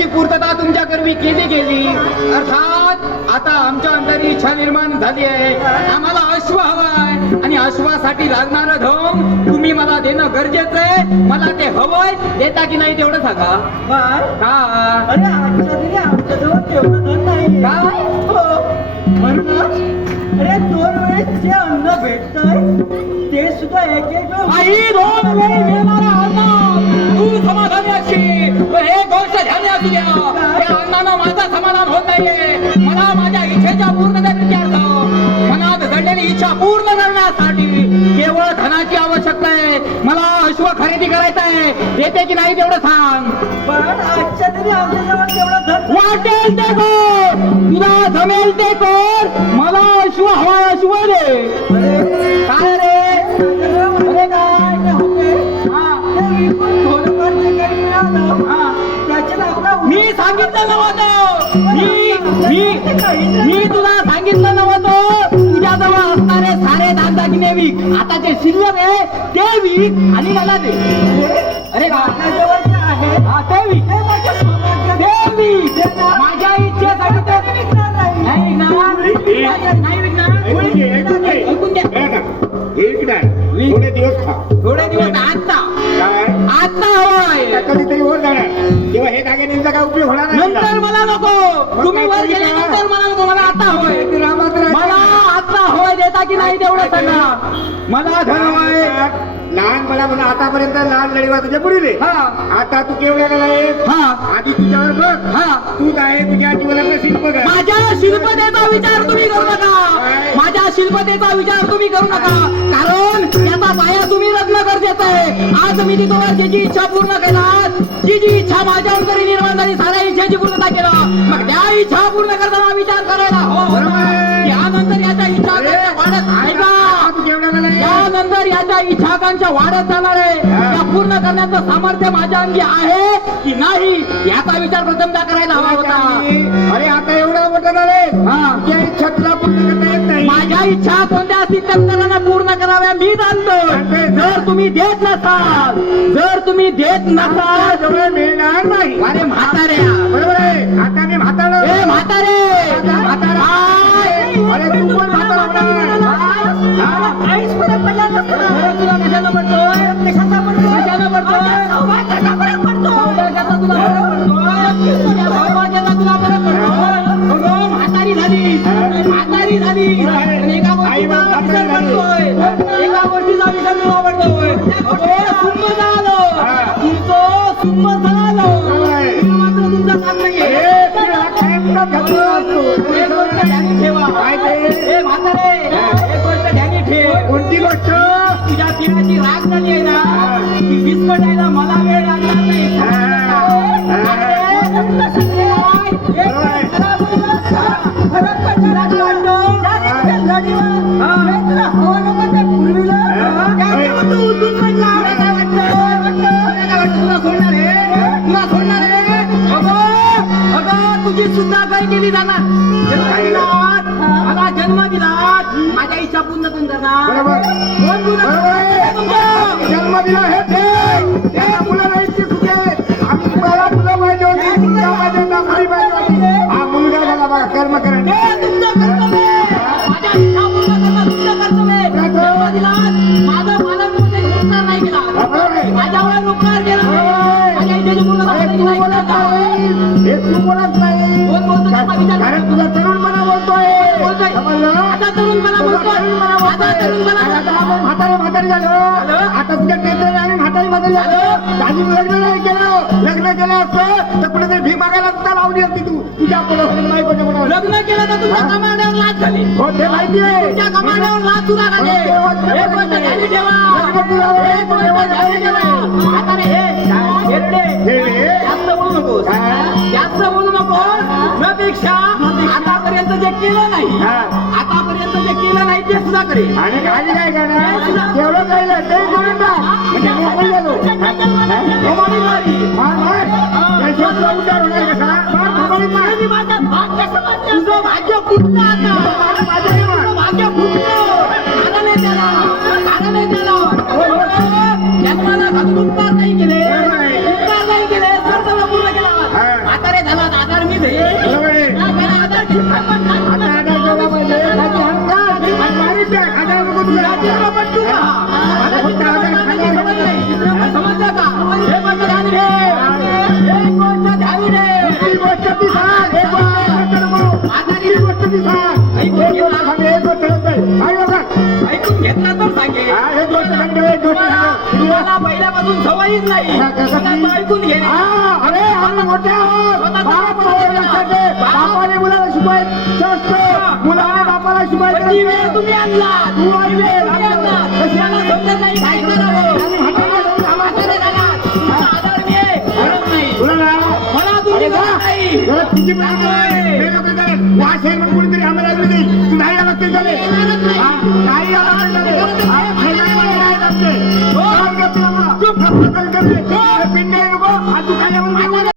त्याची पूर्तता तुमच्या कर्मी केली गेली. अर्थात आता आमच्या अंतरी इच्छा निर्माण झाली आहे. आम्हाला अश्व हवाय आणि अश्वासाठी लागणारं धन तुम्ही मला देणं गरजेचं आहे. मला ते हवंय, देता की नाही तेवढं सांगा. का अरे आमच्याजवळ तेवढं धन नाही. काय? म्हणून अरे 2 वेळेस जे अन्न भेटतंय ते सुद्धा एक आई 2 वेळी मिळणारा अन्न तू समाधानी असशील, पण हे गोष्ट ध्यानी असू द्या, या अन्नानं माझा समाधान होत नाहीये. मला माझ्या इच्छेच्या पूर्णतेप्रित्यर्थ मनात जडलेली इच्छा पूर्ण करण्यासाठी केवळ धनाची आवश्यकता आहे. मला अश्व खरेदी करायचं आहे, देते की नाही तेवढं सांग. पण आजच्या तरी आमच्याजवळ तेवढं धन वाटेल ते कर, तुला जमेल ते कर, मला अश्व हवा, अश्व दे. काय रे? अरे काय? मी सांगितलं नव्हतं, मी तुला सांगितलं नव्हतं तुझ्याजवळ असणारे सारे दागदागिने विक. आता जे शिल्लक आहे ते विक आणि मला दे. अरे माझ्याजवळ जे आहे हा ते विक, ते माझ्या सौभाग्याचं ते विक. माझ्या इच्छेसाठी ते विकणार नाही. नाही विकणार, नाही विकणार. ऐकून घ्या. थोडे दिवस खा. थोडे दिवस आता काय आता हवाय, कधीतरी वर जाणार तेव्हा हे दागिन्यांचा काय उपयोग होणार नाही. नंतर मला नको. तुम्ही वर गेल्यानंतर मला नको, मला आता हवंय. मला आता हवंय, देता की नाही तेवढं सांगा. मला धन हवंय. लहानपणा म्हणून आतापर्यंत लहान लढीवा तुझ्या पुढे रे. हा आता तू केवढ्याला आहे? हा आधी तुझ्यावर बघ. हा तू काय तुझ्या जीवनातलं शिल्प काय? माझ्या शिल्पतेचा विचार तुम्ही करू नका. माझ्या शिल्पतेचा विचार तुम्ही करू नका, कारण त्याचा पाया तुम्ही लग्न गरजेचं आहे. आज मी तिथं ज्याची इच्छा पूर्ण केलात, जी इच्छा माझ्या अंतरी निर्माण झाली, साऱ्या इच्छेची पूर्णता केलं, मग त्या इच्छा पूर्ण करताना विचार करायला हो. यानंतर याच्या इच्छा वाढत आहे का? तू केवढ्याला आहे? यानंतर याच्या इच्छाकांक्षा वाढत जाणार आहे. त्या पूर्ण करण्याचं सामर्थ्य माझ्या अंगी आहे की नाही याचा विचार प्रथमता करायला हवा होता. अरे आता एवढा मोठा झाले, हा. तुझ्या इच्छा तुला पूर्ण करता येत नाही. माझ्या इच्छा कोणत्या असतील त्या पूर्ण कराव्या मी जाणतो. जर तुम्ही देत नसाल, जवळ मिळणार नाही. अरे म्हाताऱ्या, बरोबर आहे. आता मी म्हातारा. ए म्हातारे, म्हातारा. अरे तू पण म्हातारा होणार. काहीच फरक पडला नसता. तुला कशानं पडतोय? कशाचा पडतो? कशानं पडतोय? सौभाग्याचा फरक पडतो. सौभाग्याचा तुला फरक पडतोय? तुझ्या सौभाग्याचा तुला फरक पडतोय? अगं, म्हातारी झाली, म्हातारी झाली. आणि एका गोष्टीचा विचार पडतोय, एका गोष्टीचा विचार तुला पडतोय. अगं, सुंभ झालं, तुमचं सुंभ झालं. तुम्ही मात्र तुमचा साथ नाहीये. एक गोष्ट ध्यानी ठेवा. ए म्हातारे, एक गोष्ट ध्यानी ठेव. कोणती गोष्ट? तुझ्या पिण्याची राग झाली आहे ना, ती विस्कटायला मला वेळ लागणार नाही. फरक पडला का वाटतो? तुला हवं नको ते पूर्वीला काय तू उठून पडला. काय वाटतं? तुला सोडणार आहे, तुला सोडणार आहे. अगं तुझी सुद्धा काय केली जाणार. मला जन्म दिलात, माझ्या इच्छा पूर्ण करून करणार. बरोबर. कोण पूर्ण करणार? तुमचं. जन्म दिला हे ते. त्या मुलाला इतकी सुखे. आम्ही तुम्हाला मुलं पाहिजे होती, मुलगा पाहिजे होता, मुली पाहिजे होती. हा मुलगा झाला बघा, कर्म करायचं. हे तुमचं कर्तव्य आहे. माझ्या इच्छा पूर्ण करणं तुमचं कर्तव्य आहे. जन्म दिलात, माझं पालन तुमचे उपकार नाही केला, बरोबर आहे. माझ्यावर उपकार केला नाही. माझ्या इच्छेची पूर्णता अरे केली तू नाही. बोलत नाही. हे तू बोलत नाही. कोण बोलतो त्याचा विचार कर. कारण तुझा तरुणपणा बोलतोय. बोलतोय. समजलं? आता तरुणपणा बोलतोय. आता तरुणपणा आता बोलतोय. आपण म्हातारे झालो. आता तुझ्या केंद्राने आम्ही म्हातारी झालो. दादी लग्न नाही केलं. लग्न केलं असतं तर कुठेतरी भी मागायला सुद्धा लावली असती तू. तुझ्या पुढे बायकोच्या पुढे. लग्न केलं तर तुमच्या कमांड्यावर लाच झाली. हो ते माहिती आहे. तुमच्या कमांड्यावर लाच सुद्धा झाली. एक गोष्ट ध्यानी ठेवा. एक गोष्ट ध्यानी ठेवा. आता रे हे हेरडे, जास्त बोलू नकोस. जास्त बोलू नकोस. न पेक्षा आतापर्यंत जे केलं नाही, आतापर्यंत जे केलं नाही ते सुद्धा करेल. आणि खाली काय करणार? तेवढं राहिलं ते करून टाक. म्हणजे मोकळी झालो. कमानी झाली. मार मार. त्याशिवाय तुला उद्धार होणार कसा? मार थोबाडीत मार. आणि माझा भाग कसं वाटलं? तुझं भाग्य फुटलं आता. तुझं भाग्य फुटलं. कारण आहे त्याला. कारण आहे त्याला. जन्माला घालून उपकार नाही केले. उपकार नाही केले. कर्तव्य पूर्ण केला. आता रे आता आधार केला पाहिजे खाली अंगात आणि मारीत द्या खाण्याला नको तुला चित्रपट का आता फक्त आधार खाण्याला समजलं नाही. समजलं का हे गोष्ट ध्यानी घे एक गोष्ट ध्यानी घे ही गोष्ट ती सांग एक गोष्ट नको ही गोष्ट ती सांग एक गोष्ट सांग एक गोष्ट नाही काय बघा ऐकून घेतला तर सांगेल हा एक गोष्ट सांग एक गोष्ट सांग मला पहिल्यापासून सवयच नाही कोणाचं ऐकून घेणे अरे आम्ही मोठे आहोत बापाने मुलाला शिकवायचं असतं मुलाने बापाला पण ती वेळ शिकवायचं तुम्ही आणला तू आणले तुम्ही आणला मला समजत नाही काय करावं म्हातारे झालात. तुमचा आधार मी आहे गरज नाही तुला ना मला तुझी गरज नाही तिची वास आहे म्हणून कोणीतरी आम्हाला लागली नाही तू नाही आला ते झाले नाही आला ते झाले पिंड नको आज तू काय